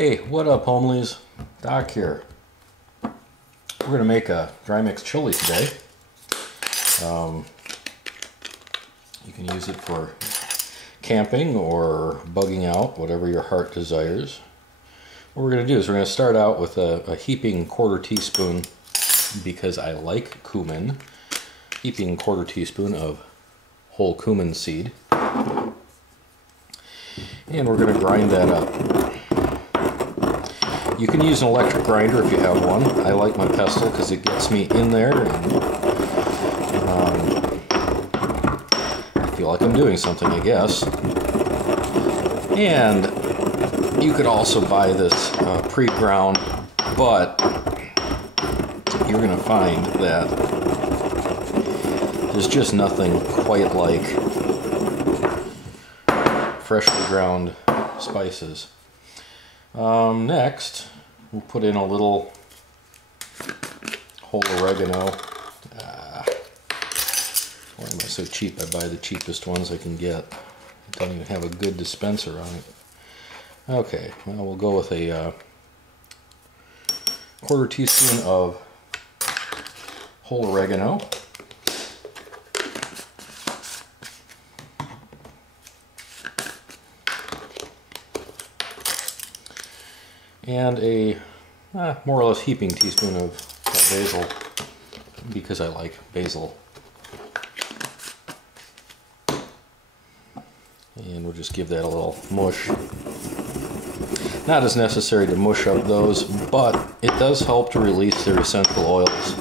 Hey, what up, homelies? Doc here. We're going to make a dry mix chili today. You can use it for camping or bugging out, whatever your heart desires. What we're going to do is we're going to start out with a heaping quarter teaspoon, because I like cumin, heaping quarter teaspoon of whole cumin seed. And we're going to grind that up. You can use an electric grinder if you have one. I like my pestle because it gets me in there and I feel like I'm doing something, I guess. And you could also buy this pre-ground, but you're going to find that there's just nothing quite like freshly ground spices. Next, we'll put in a little whole oregano. Why am I so cheap? I buy the cheapest ones I can get. It doesn't even have a good dispenser on it. Okay, well, we'll go with a quarter teaspoon of whole oregano. And a more or less heaping teaspoon of basil, because I like basil. And we'll just give that a little mush. Not as necessary to mush up those, but it does help to release their essential oils.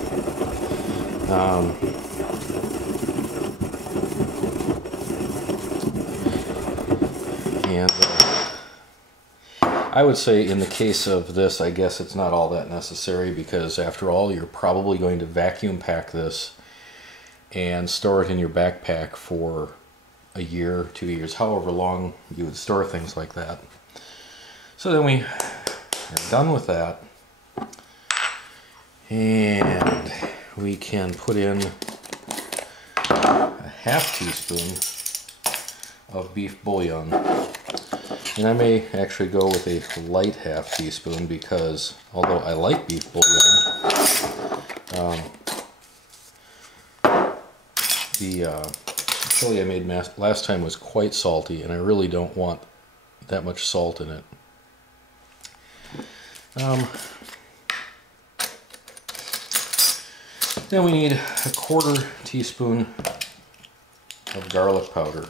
I would say in the case of this, I guess it's not all that necessary, because after all, you're probably going to vacuum pack this and store it in your backpack for a year, 2 years, however long you would store things like that. So then we are done with that, and we can put in a half teaspoon of beef bouillon. And I may actually go with a light half teaspoon, because although I like beef bouillon, the chili I made last time was quite salty, and I really don't want that much salt in it. Then we need a quarter teaspoon of garlic powder.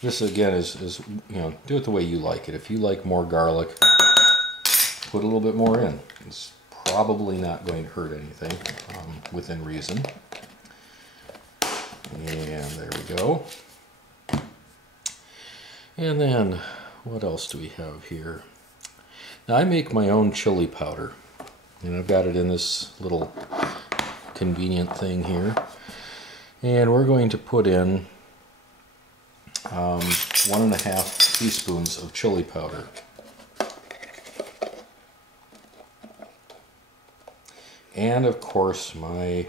This again is, you know, do it the way you like it. If you like more garlic, put a little bit more in. It's probably not going to hurt anything, within reason. And there we go. And then, what else do we have here? Now, I make my own chili powder, and I've got it in this little convenient thing here. And we're going to put in 1.5 teaspoons of chili powder. And of course, my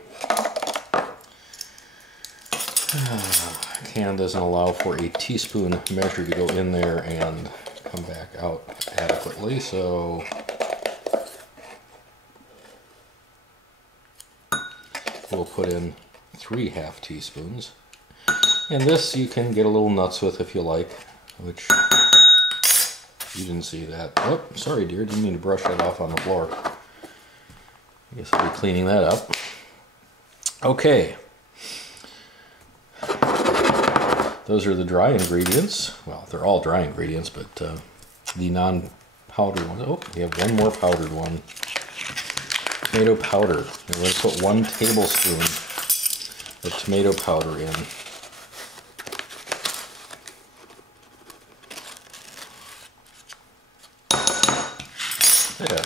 can doesn't allow for a teaspoon measure to go in there and come back out adequately, so we'll put in 3 half teaspoons. And this you can get a little nuts with if you like, which you didn't see that. Oh, sorry dear, didn't mean to brush that off on the floor. I guess I'll be cleaning that up. Okay. Those are the dry ingredients. Well, they're all dry ingredients, but the non-powdered ones. Oh, we have one more powdered one. Tomato powder. And we're going to put 1 tablespoon of tomato powder in. Yeah.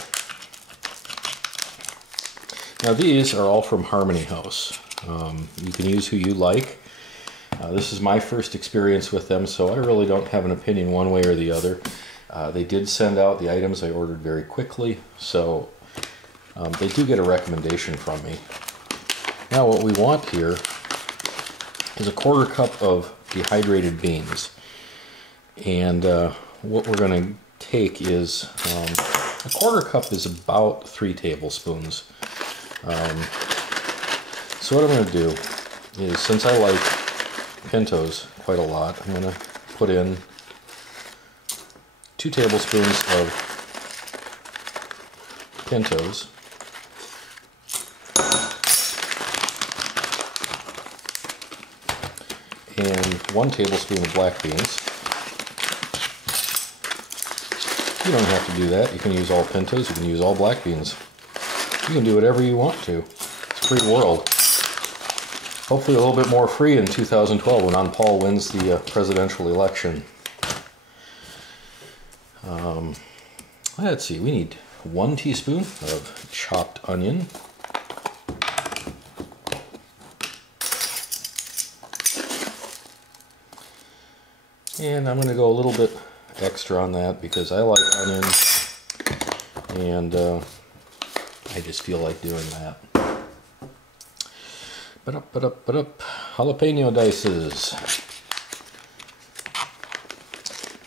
Now these are all from Harmony House. You can use who you like. This is my first experience with them, so I really don't have an opinion one way or the other. They did send out the items I ordered very quickly, so they do get a recommendation from me. Now what we want here is a 1/4 cup of dehydrated beans. And what we're going to take is a quarter cup is about 3 tablespoons. So what I'm going to do is, since I like pintos quite a lot, I'm going to put in 2 tablespoons of pintos. And 1 tablespoon of black beans. You don't have to do that. You can use all pintos, you can use all black beans. You can do whatever you want to. It's a free world. Hopefully a little bit more free in 2012 when Paul wins the presidential election. Let's see, we need 1 teaspoon of chopped onion. And I'm going to go a little bit extra on that because I like onions, and I just feel like doing that. Jalapeno dices.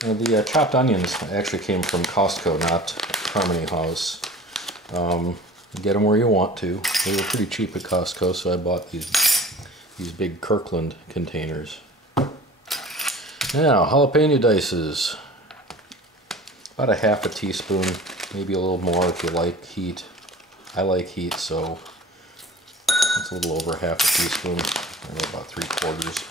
And the chopped onions actually came from Costco, not Harmony House. Get them where you want to. They were pretty cheap at Costco, so I bought these big Kirkland containers. Now, jalapeno dices. About a ½ a teaspoon, maybe a little more if you like heat. I like heat, so it's a little over ½ a teaspoon, about 3/4.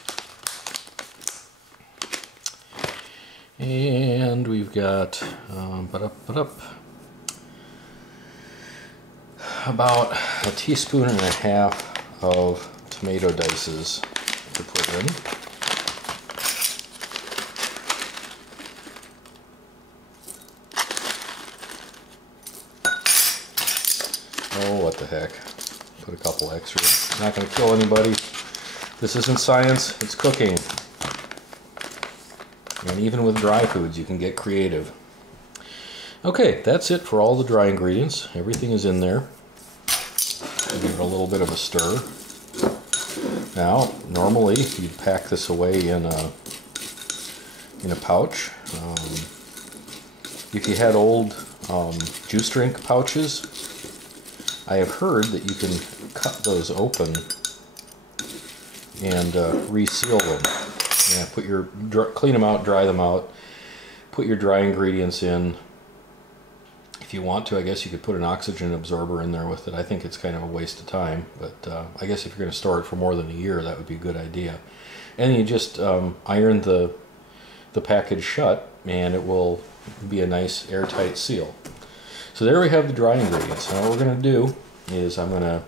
And we've got about a 1.5 teaspoons of tomato dices to put in. Oh, what the heck. Put a couple extra. Not going to kill anybody. This isn't science, it's cooking. And even with dry foods, you can get creative. Okay, that's it for all the dry ingredients. Everything is in there. Give it a little bit of a stir. Now, normally you'd pack this away in a pouch. If you had old juice drink pouches, I have heard that you can cut those open and reseal them. Yeah, clean them out, dry them out, put your dry ingredients in. If you want to, I guess you could put an oxygen absorber in there with it. I think it's kind of a waste of time, but I guess if you're going to store it for more than a year, that would be a good idea. And you just iron the package shut, and it will be a nice airtight seal. So there we have the dry ingredients. Now what we're going to do is I'm going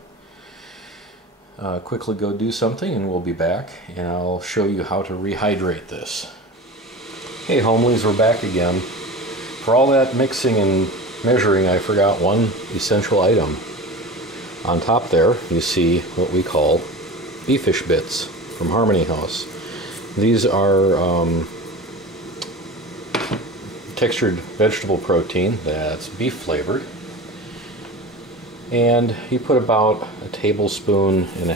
to quickly go do something, and we'll be back, and I'll show you how to rehydrate this. Hey homelies, we're back again. For all that mixing and measuring, I forgot one essential item. On top there you see what we call beefish bits from Harmony House. These are textured vegetable protein that's beef flavored, and you put about 1.5 tablespoons in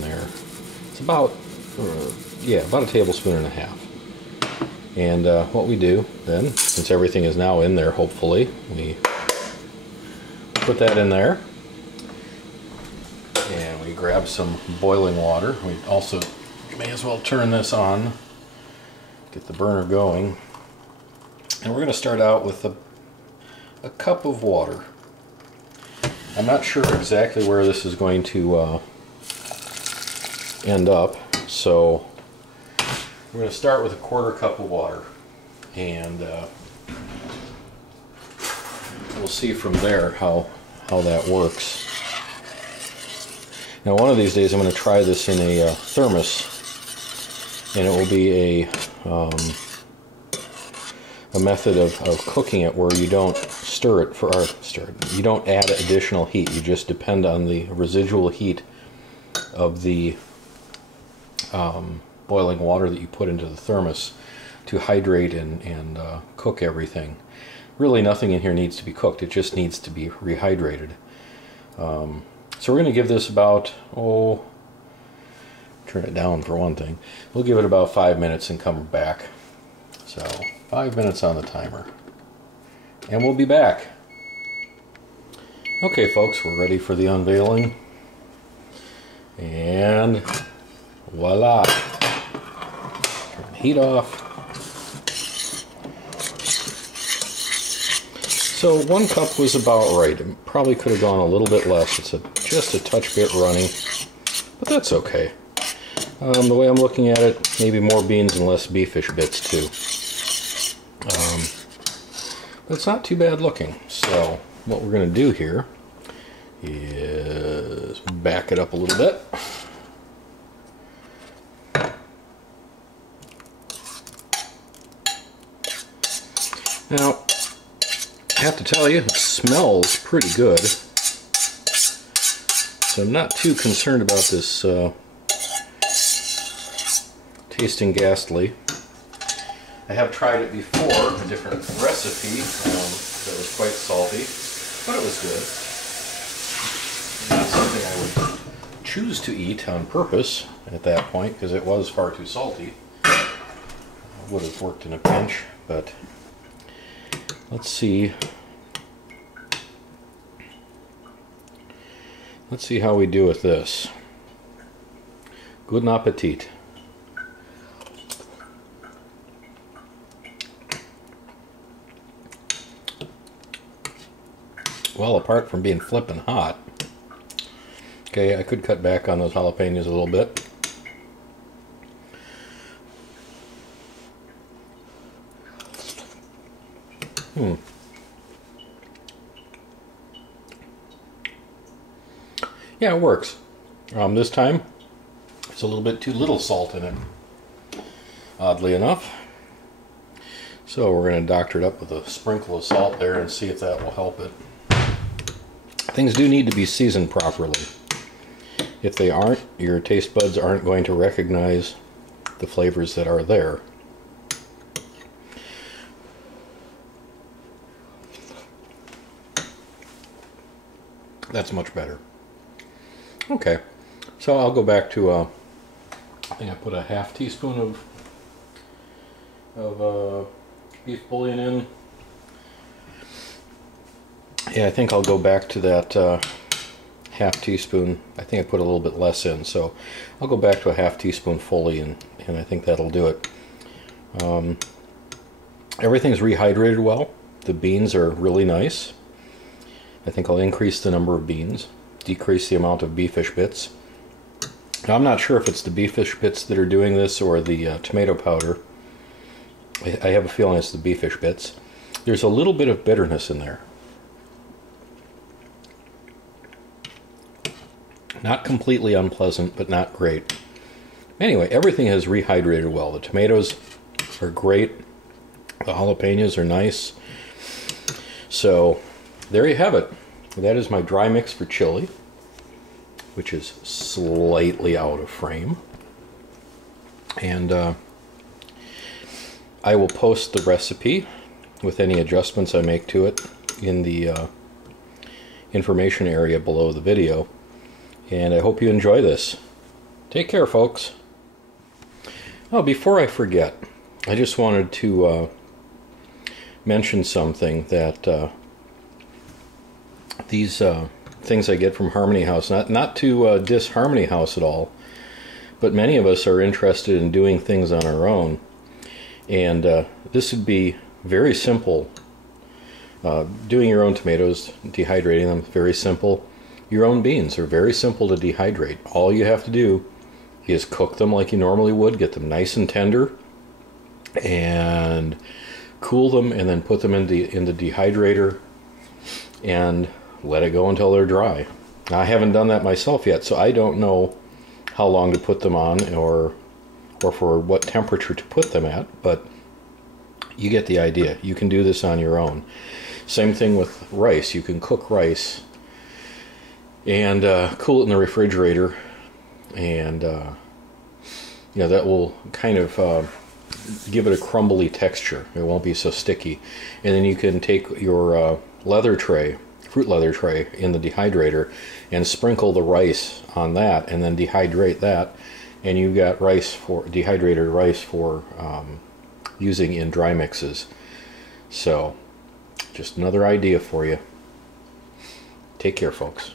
there. It's about about 1.5 tablespoons. And what we do then, since everything is now in there, hopefully we put that in there, and we grab some boiling water. We also may as well turn this on, get the burner going. And we're going to start out with a cup of water. I'm not sure exactly where this is going to end up, so we're going to start with a 1/4 cup of water, and we'll see from there how that works. Now one of these days I'm going to try this in a thermos, and it will be a method of cooking it where you don't you don't add additional heat. You just depend on the residual heat of the boiling water that you put into the thermos to hydrate and cook everything. Really nothing in here needs to be cooked, it just needs to be rehydrated. So we're going to give this about, turn it down for one thing. We'll give it about 5 minutes and come back. So So 5 minutes on the timer. And we'll be back. Okay folks, we're ready for the unveiling. And voila. Turn the heat off. So 1 cup was about right. It probably could have gone a little bit less. It's just a touch bit runny, but that's okay. The way I'm looking at it, maybe more beans and less beefish bits too. But it's not too bad looking. So what we're going to do here is back it up a little bit. Now, I have to tell you, it smells pretty good. So I'm not too concerned about this tasting ghastly. I have tried it before, a different recipe that was quite salty, but it was good. Not something I would choose to eat on purpose at that point, because it was far too salty. Would have worked in a pinch, but let's see. Let's see how we do with this. Good appetit. Well, apart from being flippin' hot, okay, I could cut back on those jalapenos a little bit. Yeah, it works. This time, it's a little bit too little salt in it, oddly enough. So we're going to doctor it up with a sprinkle of salt there and see if that will help it. Things do need to be seasoned properly. If they aren't, your taste buds aren't going to recognize the flavors that are there. That's much better. Okay, so I'll go back to, I think I put a ½ teaspoon of beef bouillon in. Yeah, I think I'll go back to that ½ teaspoon. I think I put a little bit less in, so I'll go back to a ½ teaspoon fully, and I think that'll do it. Everything's rehydrated well. The beans are really nice. I think I'll increase the number of beans, decrease the amount of beefish bits. Now, I'm not sure if it's the beefish bits that are doing this or the tomato powder. I have a feeling it's the beefish bits. There's a little bit of bitterness in there. Not completely unpleasant, but not great. Anyway, everything has rehydrated well. The tomatoes are great. The jalapenos are nice. So, there you have it. That is my dry mix for chili, which is slightly out of frame. And I will post the recipe with any adjustments I make to it in the information area below the video. And I hope you enjoy this. Take care, folks. Oh, before I forget, I just wanted to mention something that these things I get from Harmony House, not to diss Harmony House at all, but many of us are interested in doing things on our own, and this would be very simple. Doing your own tomatoes, dehydrating them, very simple. Your own beans are very simple to dehydrate. All you have to do is cook them like you normally would, get them nice and tender, and cool them, and then put them in the dehydrator and let it go until they're dry. Now, I haven't done that myself yet, so I don't know how long to put them on or for what temperature to put them at, but you get the idea. You can do this on your own. Same thing with rice. You can cook rice and cool it in the refrigerator, and you know, that will kind of give it a crumbly texture. It won't be so sticky. And then you can take your leather tray, fruit leather tray, in the dehydrator and sprinkle the rice on that, and then dehydrate that, and you've got rice for dehydrated rice for using in dry mixes. So, just another idea for you. Take care, folks.